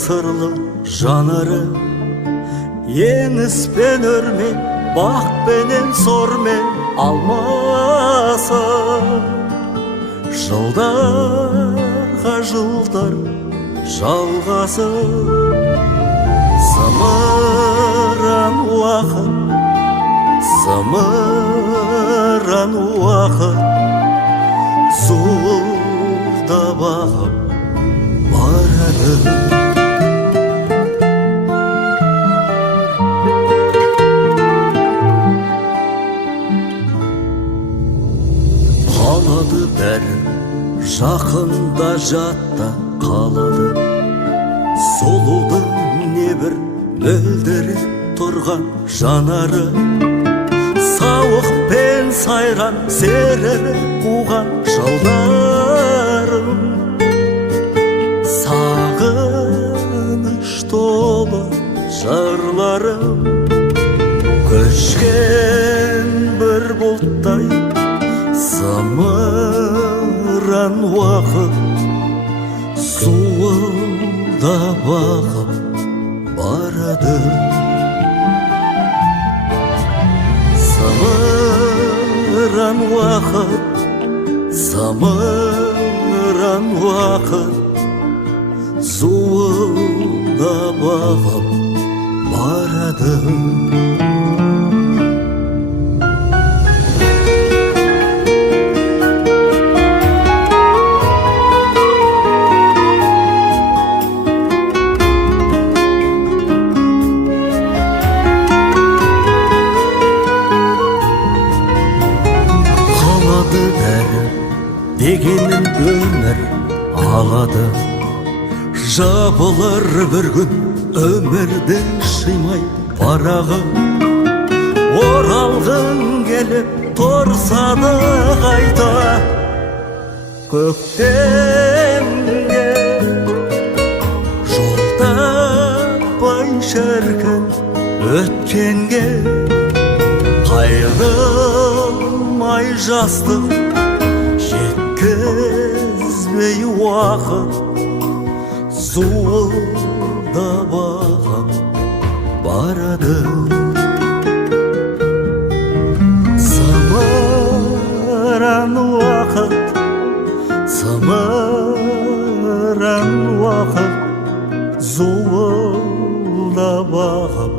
сырлы жанары, еңіспен өрмен, бақпенен сормен алмаса. Жылдарға жылдар жалғасып, зымыран уақыт, зымыран уақыт, зуылдап ағып барады. Қалады бәрі жақында, жатта қалады. Сұлудың небір мөлдіреп тұрған жанары, сауық пен сайран серіріп қуған жылдарым. Сағыныш толы жырларым, көшкен бір бұлттай зымыран уақыт, зуылдап ағып барады. Зымыран уақыт, зымыран уақыт, зуылдап ағып барады. Дегенін өмір алады, жабылыр бір күн өмірді шимай парағы. Оралғың келіп тұрса да қайта көктемге, жол таппай шіркін өткенге. Қайрылмай жастық жеткізбей уақыт, зуылдап ағып барады. Зымыран уақыт, зымыран уақыт, зуылдап ағып